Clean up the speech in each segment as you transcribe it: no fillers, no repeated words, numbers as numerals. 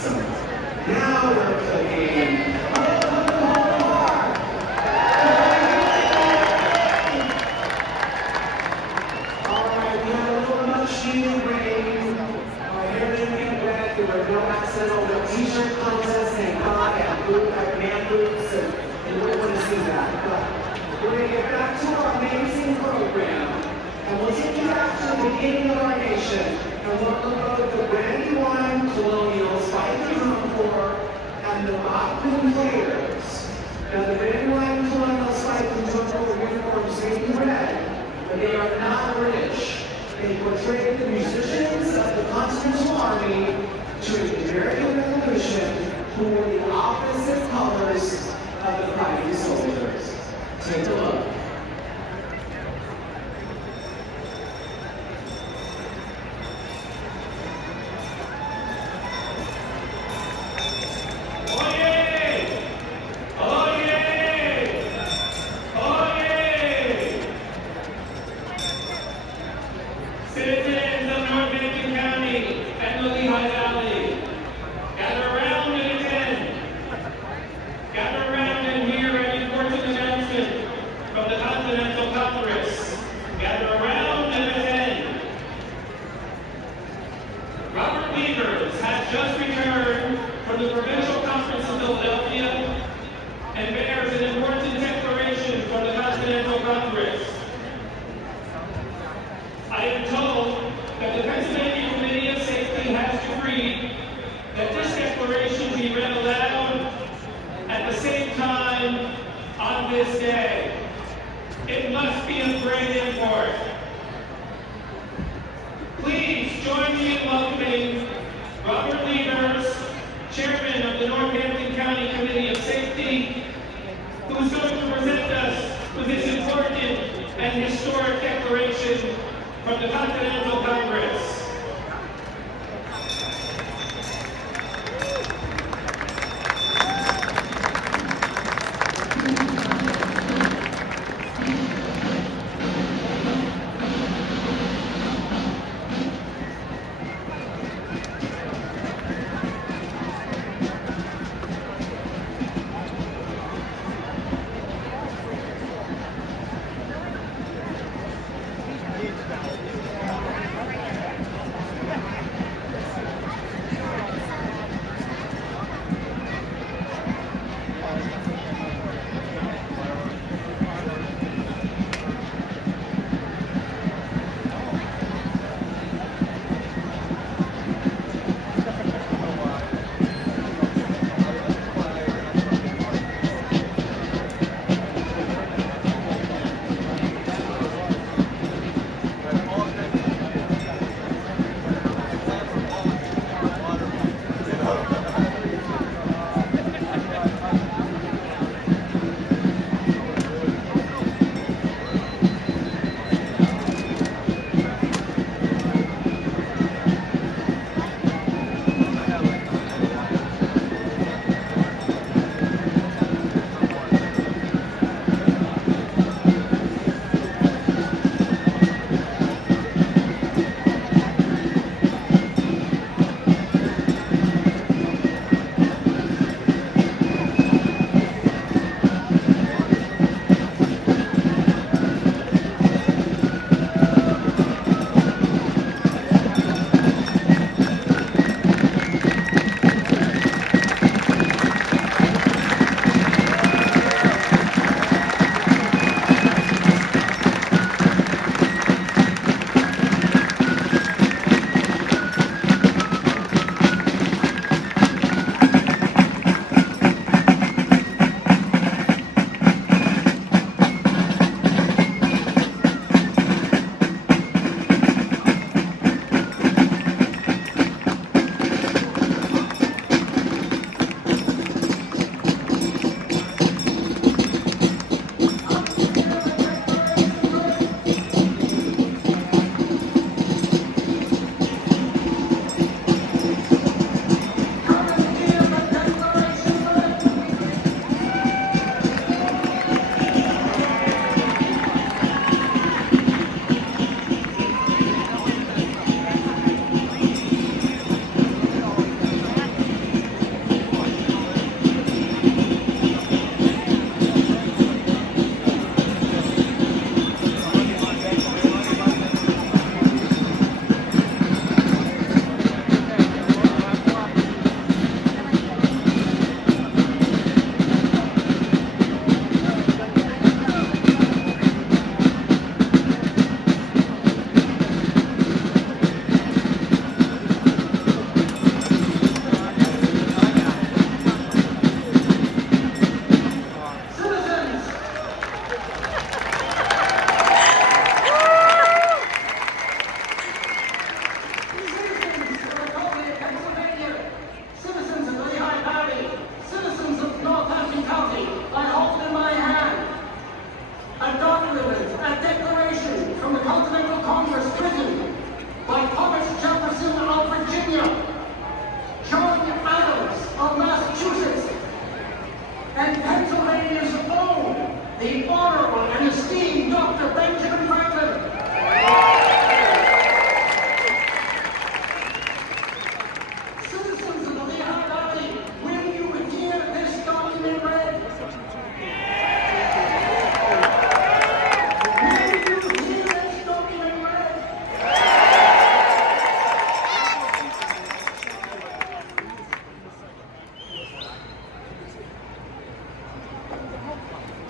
So now we're cooking. Alright, we had a little much needed rain. Our hair didn't get wet. There were no accidental t-shirt contests and high and man boots, and you wouldn't want to see that. But we're going to get back to our amazing program, and we'll take you back to the beginning of our nation, and we'll look at the Brandywine Colonials by the Drum Corps and the Baku Players. Now the Brandywine Colonials fight the Drum Corps uniforms may be red, but they are not British. They portray the musicians of the Continental Army during the American Revolution, who were the opposite colors of the fighting soldiers. Take a look. Citizens of North Allentown County and the Lehigh Valley, gather around and attend. Gather around and hear an important announcement from the Continental Congress. Gather around and attend. Robert Levers has just returned from the Provincial Conference of Philadelphia and bears an important declaration from the Continental Congress. I am told that the Pennsylvania Committee of Safety has decreed that this declaration be read aloud at the same time on this day. It must be of great import. Please join me in welcoming Robert Levers, Chairman of the North Allentown County Committee of Safety, who is going to present us with this important and historic declaration from the Continental Congress.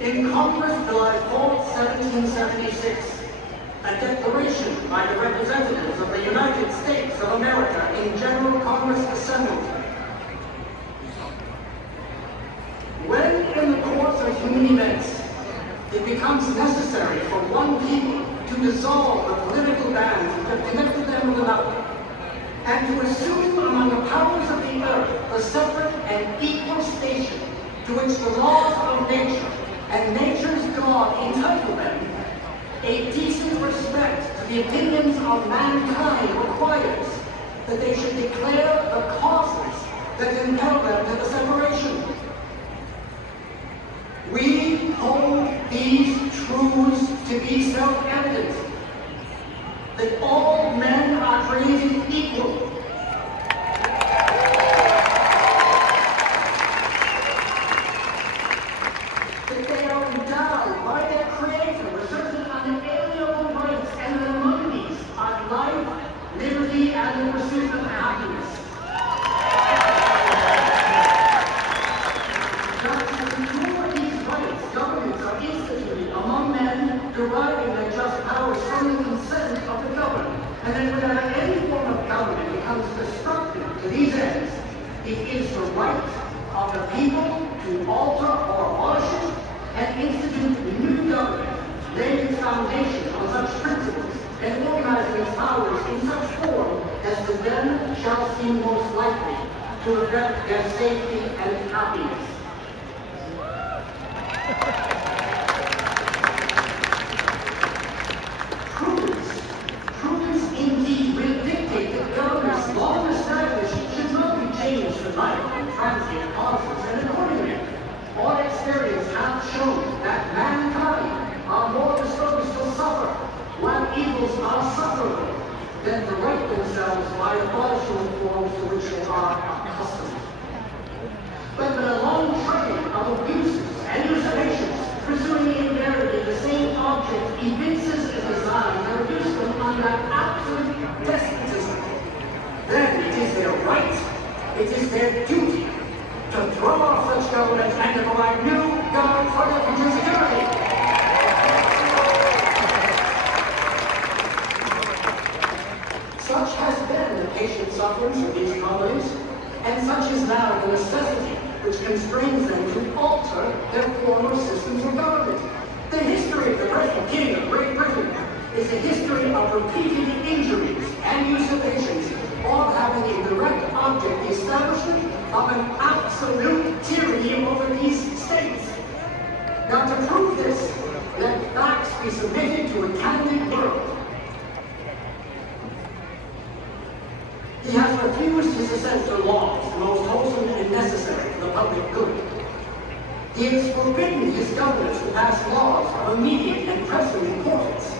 In Congress, July 4, 1776, a declaration by the representatives of the United States of America in General Congress assembled. When, in the course of human events, it becomes necessary for one people to dissolve the political bands that have connected them with another, and to assume among the powers of the earth a separate and equal station to which the laws of nature and nature's God entitle them, a decent respect to the opinions of mankind requires that they should declare the causes that impel them to the separation. We hold these truths to be self-evident, that all men are created equal, that they are endowed by their Creator with certain unalienable rights and immunities on life, liberty, and the pursuit of happiness. Governments are instituted among men, deriving their just powers from the consent of the governed, and then whenever any form of government becomes destructive to these ends, it is the right of the people to alter or abolish it and institute new government, laying its foundation on such principles and organizing its powers in such form as to them shall seem most likely to affect their safety and happiness. Prudence indeed will dictate that governments long established should not be changed for life and transient causes, and accordingly, all experience hath shown that mankind are more disposed to suffer while evils are sufferable than to right themselves by abolishing the forms to which they are accustomed. But with a long train of abuses and usurpations, pursuing invariably the same object, evinces a design to reduce them under absolute despotism, then it is their right, it is their duty, to throw off such government and to provide new government for their future security. Such has been the patient sufferance of these colonies, and such is now the necessity which constrains them to alter their former systems of government. The history of the present King of Great Britain is a history of repeated injuries and usurpations, all having a direct object the establishment of an absolute tyranny over these states. Now, to prove this, let facts be submitted to a candid world. He has refused his assent to laws, the most wholesome and necessary for the public good. He has forbidden his governors to pass laws of immediate and pressing importance,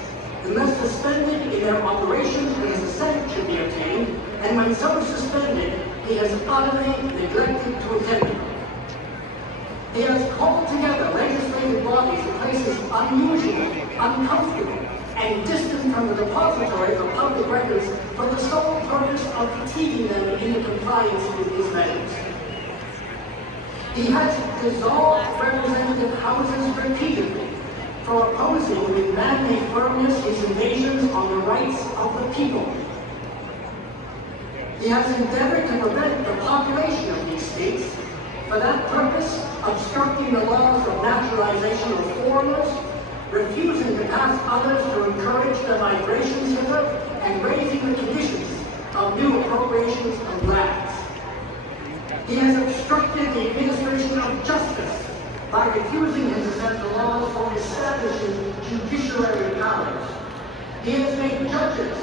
unless suspended in their operation when his assent should be obtained, and when so suspended, he has utterly neglected to attend them. He has called together legislative bodies in places unusual, uncomfortable, and distant from the depositories of public records for the sole purpose of fatiguing them in compliance with his measures. He has dissolved representative houses repeatedly for opposing with manly firmness his invasions on the rights of the people. He has endeavored to prevent the population of these states, for that purpose obstructing the laws of naturalization of foreigners, refusing to pass others to encourage their migrations hither, and raising the conditions of new appropriations of lands. He has obstructed the administration of justice by refusing his assent to laws for establishing judiciary powers. He has made judges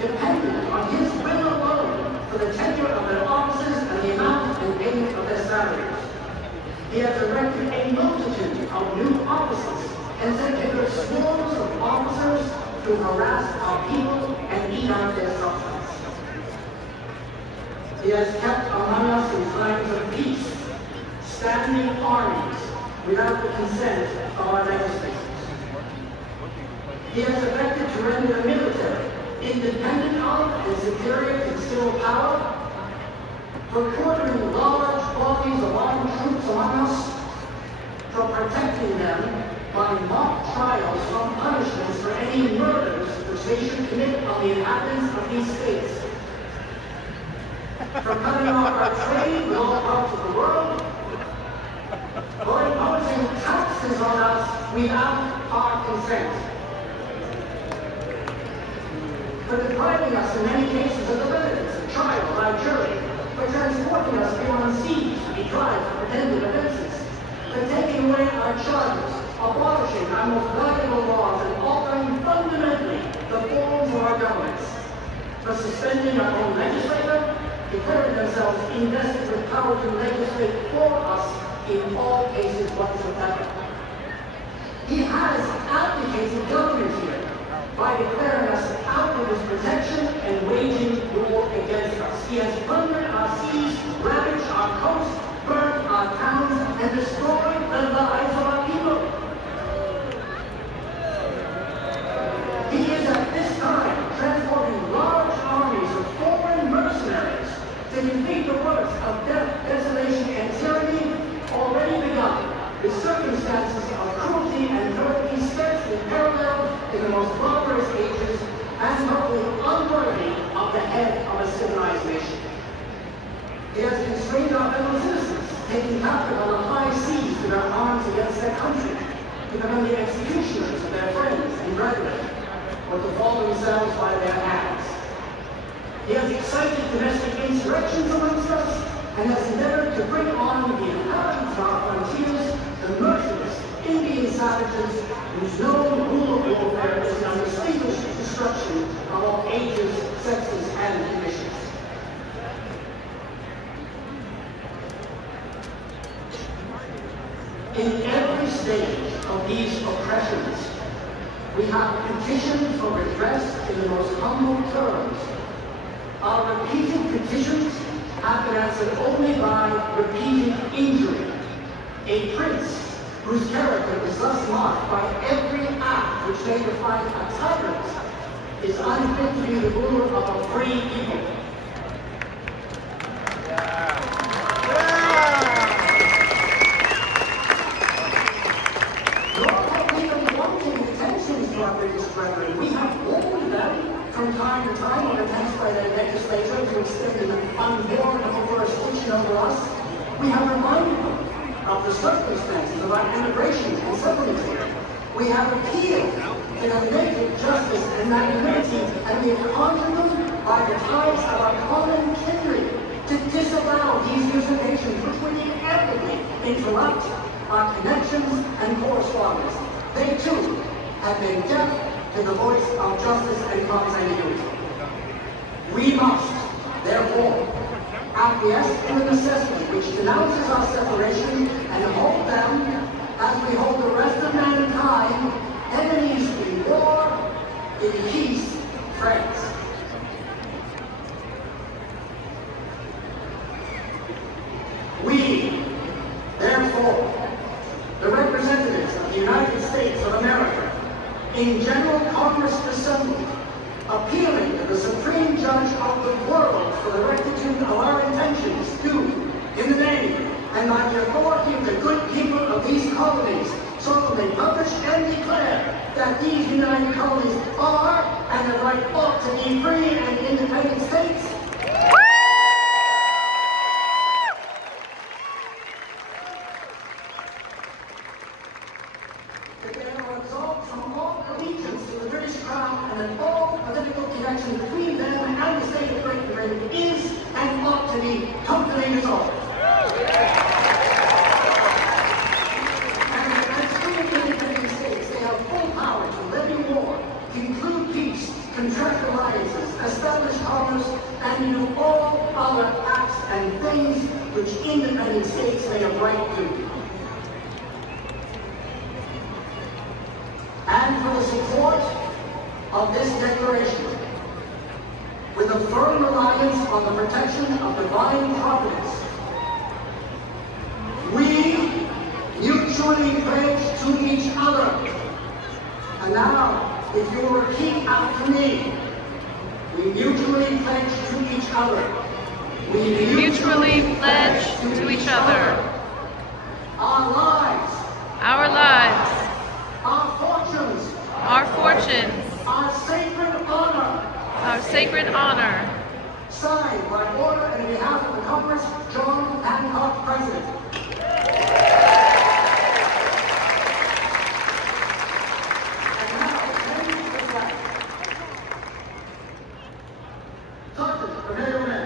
dependent on his will alone for the tenure of their offices and the amount and payment of their salaries. He has erected a multitude of new offices and sent hither swarms of officers to harass our people and eat out their substance. He has kept among us in times of peace standing armies without the consent of our legislators. He has effected to render the military independent of and superior to civil power, for quartering large bodies of armed troops among us, for protecting them by mock trials from punishments for any murders which they should commit on the inhabitants of these states, for cutting off our trade with all parts of the world, for imposing taxes on us without our consent, for depriving us in many cases of the benefits of trial by jury, for transporting us beyond seas to be tried for pretended offenses, for taking away our charters, abolishing our most valuable laws, and altering fundamentally the forms of our governments, for suspending our own legislature, declaring themselves invested with power to legislate for us in all cases whatsoever. He has abdicated government here by declaring us out of his protection and waging war against us. He has plundered our seas, ravaged our coasts, burned our towns, and destroyed the lives of our people. He is at this time transporting large armies of foreign mercenaries to defeat the works of death, desolation, and tyranny already begun, with circumstances of cruelty and cruelty scarcely paralleled in the most barbarous ages and totally unworthy of the head of a civilized nation. He has constrained our fellow citizens, taking captive on the high seas with their arms against their country, to become the executioners of their friends and brethren, or to fall themselves by their hands. He has excited domestic insurrections amongst us, and has endeavored to bring on the inhabitants of our frontiers the merciless Indian savages whose known rule of warfare is an undistinguished destruction of all ages, sexes, and conditions. In every stage of these oppressions, we have petitioned for redress in the most humble terms. Our repeated petitions have been answered only by repeated injury. A prince whose character is thus marked by every act which may define a tyrant is unfit to be the ruler of a free people. Nor have we been wanting attentions to our British brethren. We have warned them from time to time when attempts by their legislature to extend an unwarrantable jurisdiction over us. We have reminded them of the circumstances of our immigration and settlement here. We have appealed to their naked justice and magnanimity, and we have conjured them by the ties of our common kindred to disallow these usurpations which would inevitably interrupt our connections and correspondence. They too have been deaf to the voice of justice and continuity. We must, therefore, acquiesce in the necessity which denounces our separation and hold them, as we hold the rest of mankind, enemies in war, in peace, friends. We, therefore, the representatives of the United States of America, in General Congress Assembly, appealing to the Supreme Judge of the world for the rectitude of our intentions, do, in the name and by the authority of the good people of these colonies, solemnly publish and declare that these United Colonies are, and the right ought to be, free and independent states. From all allegiance to the British Crown, and that all political connection between them and the state of Great Britain is and ought to be totally resolved. And as free and independent states, they have full power to levy war, conclude peace, contract alliances, establish commerce, and do all other acts and things which independent states may have right to. And for the support of this declaration, with a firm reliance on the protection of divine providence, we mutually pledge to each other. And now, if you will repeat after me, we mutually pledge to each other. We mutually pledge to each other our lives, Signed by order and in behalf of the Congress, John Hancock, President. And now, ready for the flag. Sergeant, prepare your men.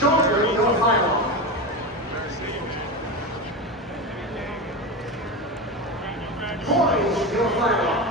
Shoulder your firearm. Poise your firearm.